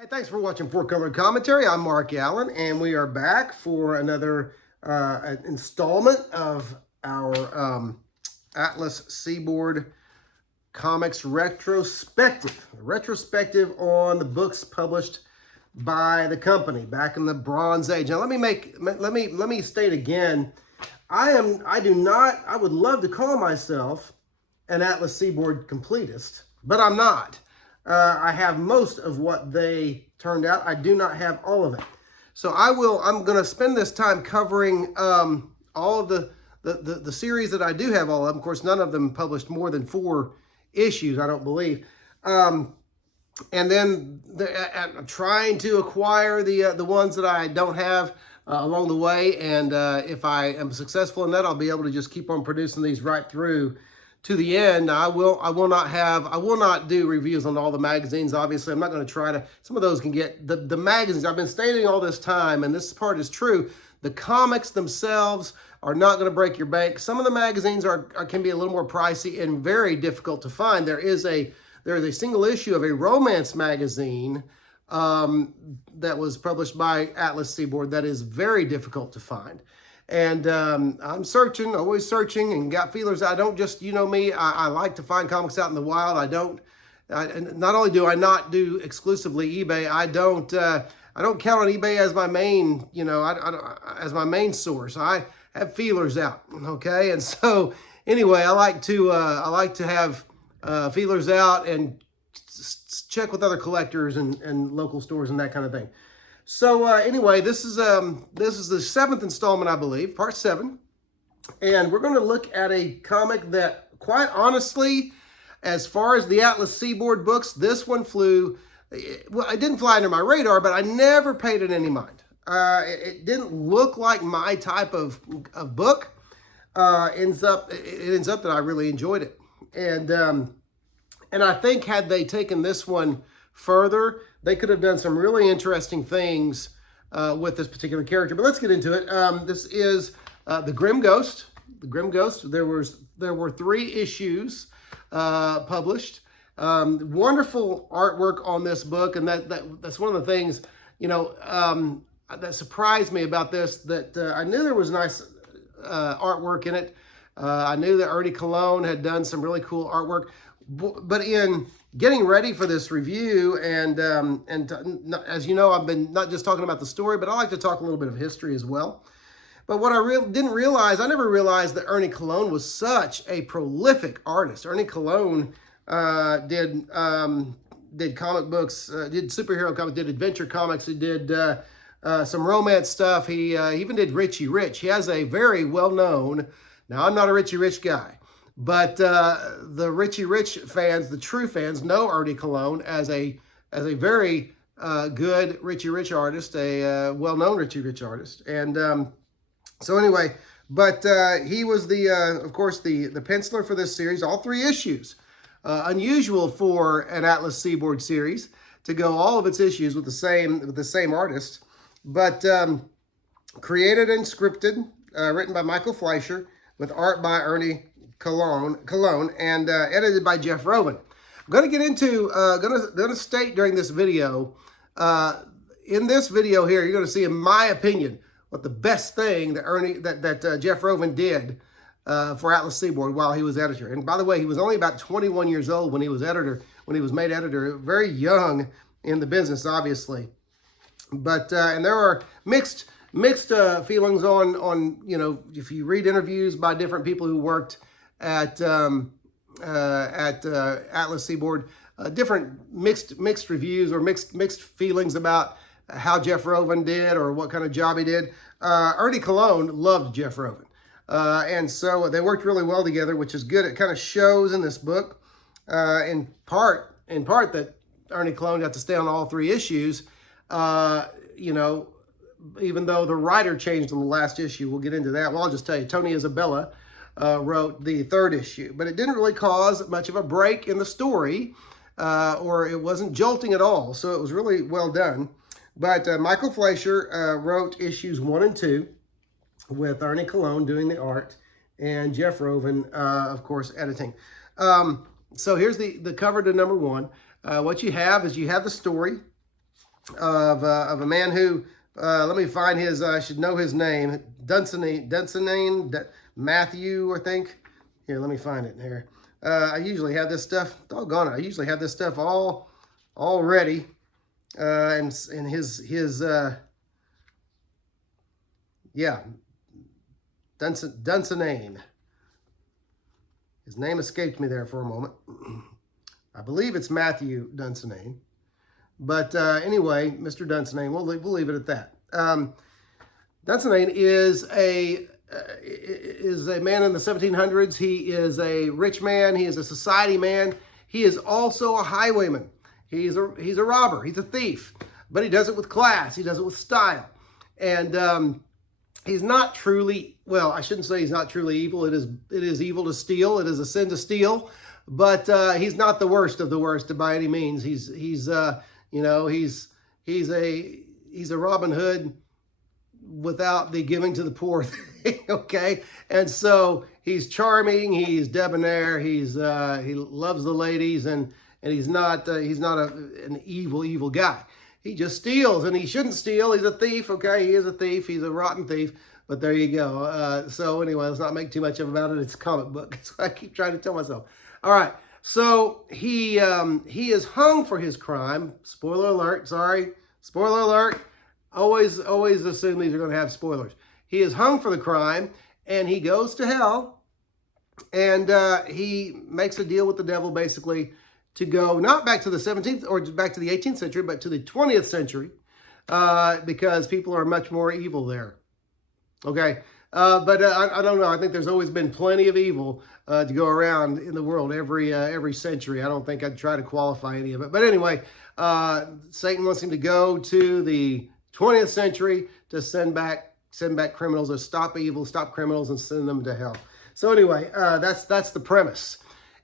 Hey, thanks for watching Four Colored Commentary. I'm Mark Allen, and we are back for another installment of our Atlas Seaboard Comics retrospective. Retrospective on the books published by the company back in the Bronze Age. Now, let me state again. I would love to call myself an Atlas Seaboard completist, but I'm not. I have most of what they turned out. I do not have all of it. So I'm going to spend this time covering all of the series that I do have all of them. Of course, none of them published more than 4 issues, I don't believe. And then I'm trying to acquire the ones that I don't have along the way. And if I am successful in that, I'll be able to just keep on producing these right through to the end. I will not do reviews on all the magazines. Obviously, I'm not going to try to. Some of those can get the magazines. I've been stating all this time, and this part is true. The comics themselves are not going to break your bank. Some of the magazines can be a little more pricey and very difficult to find. There is a single issue of a romance magazine that was published by Atlas Seaboard that is very difficult to find. And I'm searching, always searching, and got feelers. I don't just, you know me, I like to find comics out in the wild. Not only do I not do exclusively eBay, I don't count on eBay as my main, as my main source. I have feelers out, okay? And so anyway, I like to have feelers out and check with other collectors and local stores and that kind of thing. So anyway, this is the 7th installment, I believe, part 7. And we're going to look at a comic that, quite honestly, as far as the Atlas Seaboard books, this one flew, well, it didn't fly under my radar, but I never paid it any mind. It didn't look like my type of book. It ends up that I really enjoyed it. And I think had they taken this one further, they could have done some really interesting things with this particular character. But let's get into it. This is the Grim Ghost. The Grim Ghost. There were 3 issues published. Wonderful artwork on this book, and that's one of the things that surprised me about this. That I knew there was nice artwork in it. I knew that Ernie Colon had done some really cool artwork, but in getting ready for this review, and as you know, I've been not just talking about the story, but I like to talk a little bit of history as well. But what I didn't realize, I never realized that Ernie Colon was such a prolific artist. Ernie Colon did comic books, did superhero comics, did adventure comics, he did some romance stuff. He even did Richie Rich. He has a very well-known, now I'm not a Richie Rich guy, but the Richie Rich fans, the true fans, know Ernie Colon as a very good Richie Rich artist, a well-known Richie Rich artist. And so anyway, but he was of course, the penciler for this series, all 3 issues. Unusual for an Atlas Seaboard series to go all of its issues with the same artist, but created and scripted, written by Michael Fleischer, with art by Ernie Colon, and edited by Jeff Roven. I'm going to get into, going to state during this video, in this video here, you're going to see, in my opinion, what the best thing that Jeff Roven did for Atlas Seaboard while he was editor. And by the way, he was only about 21 years old when he was made editor, very young in the business, obviously. But and there are mixed feelings on if you read interviews by different people who worked at Atlas Seaboard, different mixed reviews or mixed feelings about how Jeff Roven did or what kind of job he did. Ernie Colon loved Jeff Roven, and so they worked really well together, which is good. It kind of shows in this book, in part that Ernie Colon got to stay on all 3 issues. Even though the writer changed in the last issue. We'll get into that. Well, I'll just tell you, Tony Isabella wrote the 3rd issue, but it didn't really cause much of a break in the story, or it wasn't jolting at all, so it was really well done. But Michael Fleischer wrote issues 1 and 2 with Ernie Colon doing the art, and Jeff Roven, of course, editing. So here's the cover to number 1. What you have is the story. of a man who, let me find his, I should know his name, Dunsinane, Matthew, I think. Here, let me find it here. I usually have this stuff, doggone it, I usually have this stuff all ready. And his yeah, Dunsinane. His name escaped me there for a moment. I believe it's Matthew Dunsinane. But anyway, Mr. Dunsinane, we'll leave it at that. Dunsinane is a man in the 1700s. He is a rich man. He is a society man. He is also a highwayman. He's a robber. He's a thief. But he does it with class. He does it with style. And he's not truly, well, I shouldn't say he's not truly evil. It is evil to steal. It is a sin to steal. But he's not the worst of the worst by any means. He's a Robin Hood without the giving to the poor thing, okay? And so he's charming, he's debonair, he loves the ladies, and he's not an evil guy. He just steals, and he shouldn't steal. He's a thief, okay? He is a thief. He's a rotten thief. But there you go. So anyway, let's not make too much about it. It's a comic book. That's what I keep trying to tell myself. All right. So he is hung for his crime. Spoiler alert. Sorry. Spoiler alert. Always assume these are going to have spoilers. He is hung for the crime, and he goes to hell, and he makes a deal with the devil, basically, to go not back to the 17th or back to the 18th century, but to the 20th century, because people are much more evil there. Okay, but I don't know. I think there's always been plenty of evil to go around in the world every century. I don't think I'd try to qualify any of it. But anyway, Satan wants him to go to the 20th century to send back criminals, or stop evil, stop criminals, and send them to hell. So anyway, that's the premise.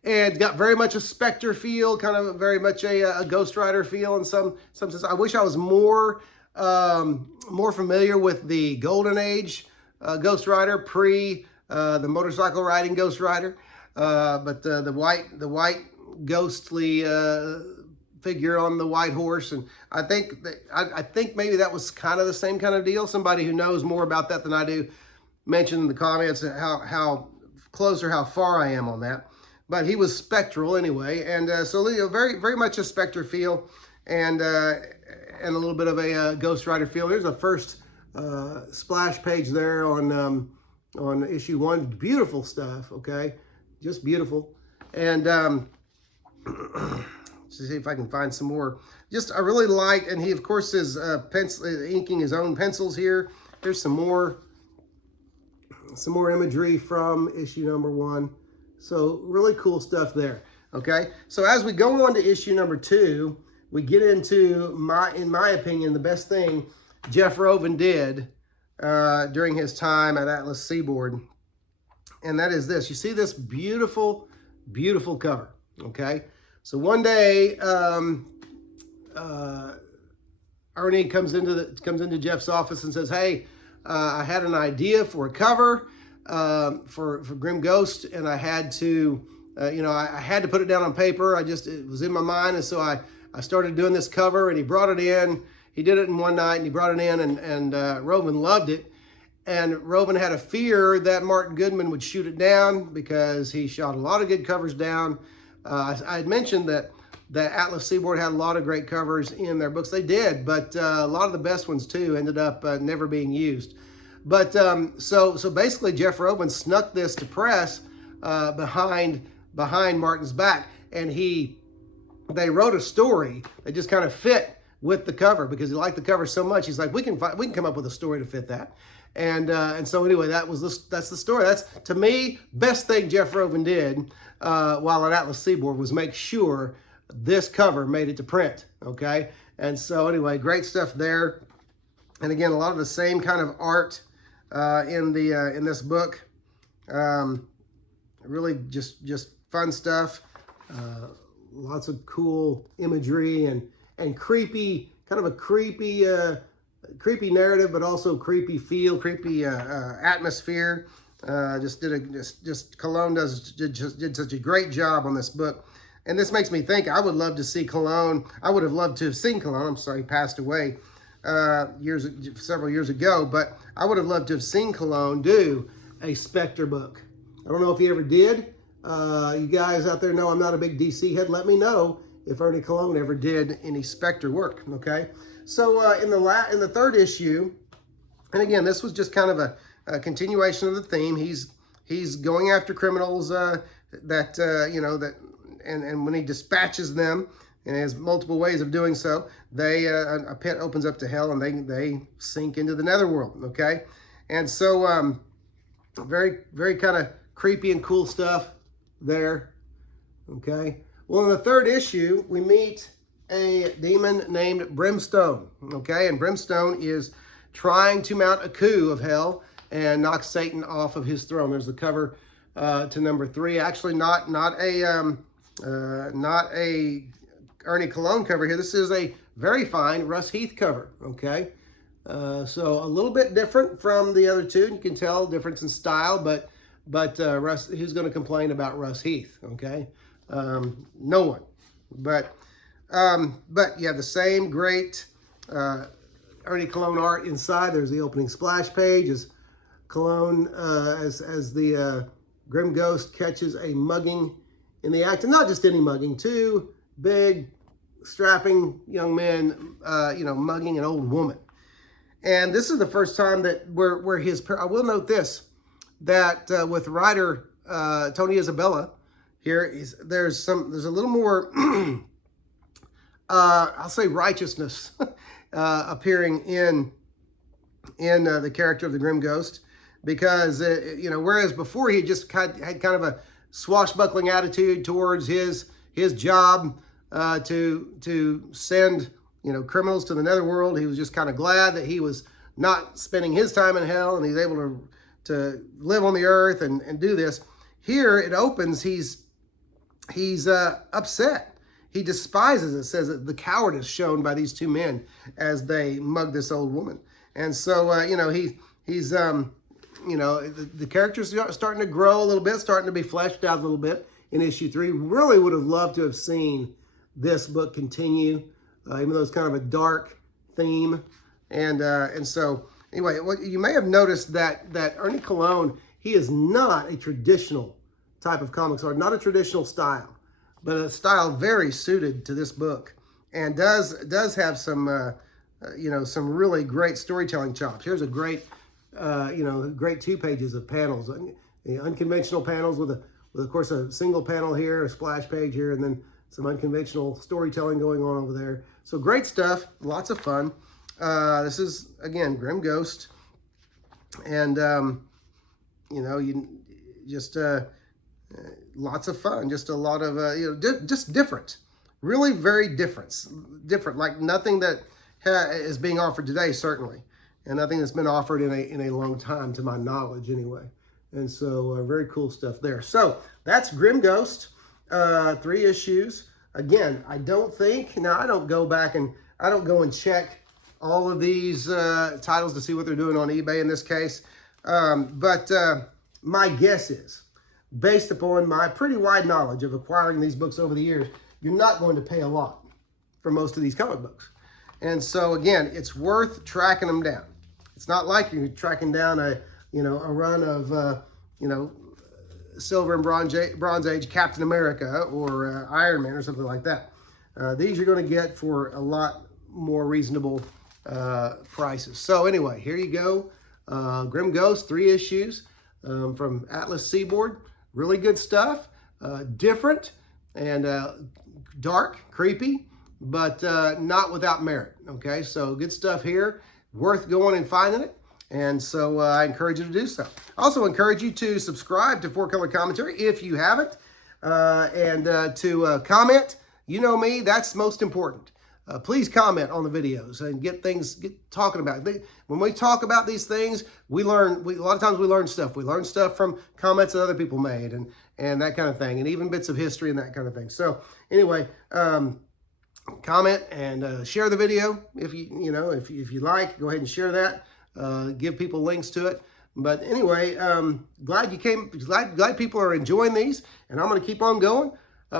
And it's got very much a Spectre feel, kind of very much a Ghost Rider feel in some sense. I wish I was more familiar with the Golden Age Ghost Rider, pre the motorcycle riding Ghost Rider, but the white ghostly figure on the white horse, and I think maybe that was kind of the same kind of deal. Somebody who knows more about that than I do mention in the comments how close or how far I am on that. But he was spectral anyway, and so very much a Spectre feel, and a little bit of a Ghost Rider feel. There's a first splash page there on issue 1. Beautiful stuff, okay, just beautiful. And let's see if I can find some more. Just I really like, and he of course is inking his own pencils here. Here's some more imagery from issue number 1. So really cool stuff there. Okay, so as we go on to issue number 2, we get into in my opinion, the best thing Jeff Rovin did during his time at Atlas Seaboard, and that is this. You see this beautiful, beautiful cover. Okay, so one day Ernie comes into Jeff's office and says, "Hey, I had an idea for a cover for Grim Ghost, and I had to, I had to put it down on paper. It was in my mind, and so I started doing this cover." And he brought it in. He did it in one night, and he brought it in, and Rovin loved it. And Rovin had a fear that Martin Goodman would shoot it down because he shot a lot of good covers down. I had mentioned that Atlas Seaboard had a lot of great covers in their books. They did, but a lot of the best ones too ended up never being used. But so basically, Jeff Rovin snuck this to press behind Martin's back, and they wrote a story that just kind of fit with the cover because he liked the cover so much. He's like, we can come up with a story to fit that, and so anyway, that's the story. That's, to me, best thing Jeff Rovin did while at Atlas Seaboard was make sure this cover made it to print. Okay, and so anyway, great stuff there, and again, a lot of the same kind of art in this book. Really just fun stuff. Lots of cool imagery and creepy, kind of a creepy narrative, but also creepy feel, creepy atmosphere. Cologne did such a great job on this book. And this makes me think I would love to see Cologne. I would have loved to have seen Cologne. I'm sorry, he passed away several years ago, but I would have loved to have seen Cologne do a Spectre book. I don't know if he ever did. You guys out there know I'm not a big DC head. Let me know if Ernie Cologne ever did any Spectre work. Okay, so in the third issue, and again, this was just kind of a continuation of the theme. He's going after criminals and when he dispatches them, and has multiple ways of doing so, a pit opens up to hell, and they sink into the netherworld. Okay, and so very, very kind of creepy and cool stuff there. Okay, well, in the third issue, we meet a demon named Brimstone. Okay, and Brimstone is trying to mount a coup of hell and knock Satan off of his throne. There's the cover to number 3. Actually, not a Ernie Cologne cover here. This is a very fine Russ Heath cover. Okay, so a little bit different from the other two. You can tell difference in style, but Russ, who's going to complain about Russ Heath? Okay, no one. But you have the same great Ernie Cologne art inside. There's the opening splash page as Cologne as the Grim Ghost catches a mugging in the act, and not just any mugging, 2 big, strapping young men, mugging an old woman. And this is the first time that where his, I will note this, that with writer Tony Isabella here, there's a little more, I'll say righteousness appearing in the character of the Grim Ghost, because whereas before he just had kind of a swashbuckling attitude towards his job to send criminals to the netherworld. He was just kind of glad that he was not spending his time in hell, and he's able to live on the earth and do this. Here it opens, he's upset. He despises it, says that the cowardice shown by these 2 men as they mug this old woman. And so he's the characters are starting to grow a little bit, starting to be fleshed out a little bit in issue 3. Really would have loved to have seen this book continue, even though it's kind of a dark theme. And so anyway, you may have noticed that Ernie Cologne, he is not a traditional type of comics art, not a traditional style, but a style very suited to this book, and does have some some really great storytelling chops. Here's a great great 2 pages of panels, unconventional panels with of course a single panel here, a splash page here, and then some unconventional storytelling going on over there. So great stuff, lots of fun. This is again Grim Ghost, and lots of fun, just a lot of just different, really very different, like nothing that is being offered today, certainly. And nothing that's been offered in a long time, to my knowledge, anyway. And so, very cool stuff there. So that's Grim Ghost, 3 issues. Again, I don't go back and I don't go and check all of these titles to see what they're doing on eBay in this case. But my guess is, based upon my pretty wide knowledge of acquiring these books over the years, you're not going to pay a lot for most of these comic books. And so again, it's worth tracking them down. It's not like you're tracking down a run of Silver and Bronze Age Captain America or Iron Man or something like that. These you're going to get for a lot more reasonable prices. So anyway, here you go. Grim Ghost, 3 issues from Atlas Seaboard. Really good stuff. Different and dark, creepy, but not without merit. Okay, so good stuff here. Worth going and finding it. And so I encourage you to do so. I also encourage you to subscribe to 4Color Commentary if you haven't, and to comment. You know me, that's most important. Please comment on the videos and get talking about it. When we talk about these things, we learn. A lot of times we learn stuff. We learn stuff from comments that other people made and that kind of thing, and even bits of history and that kind of thing. So anyway, comment and share the video if you like. Go ahead and share that. Give people links to it. But anyway, glad you came. Glad people are enjoying these, and I'm going to keep on going.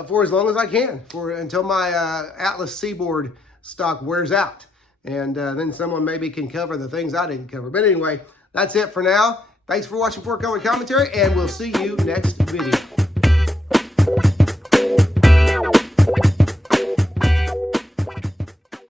for as long as I can, until my Atlas Seaboard stock wears out. And then someone maybe can cover the things I didn't cover. But anyway, that's it for now. Thanks for watching Forecomer Commentary, and we'll see you next video.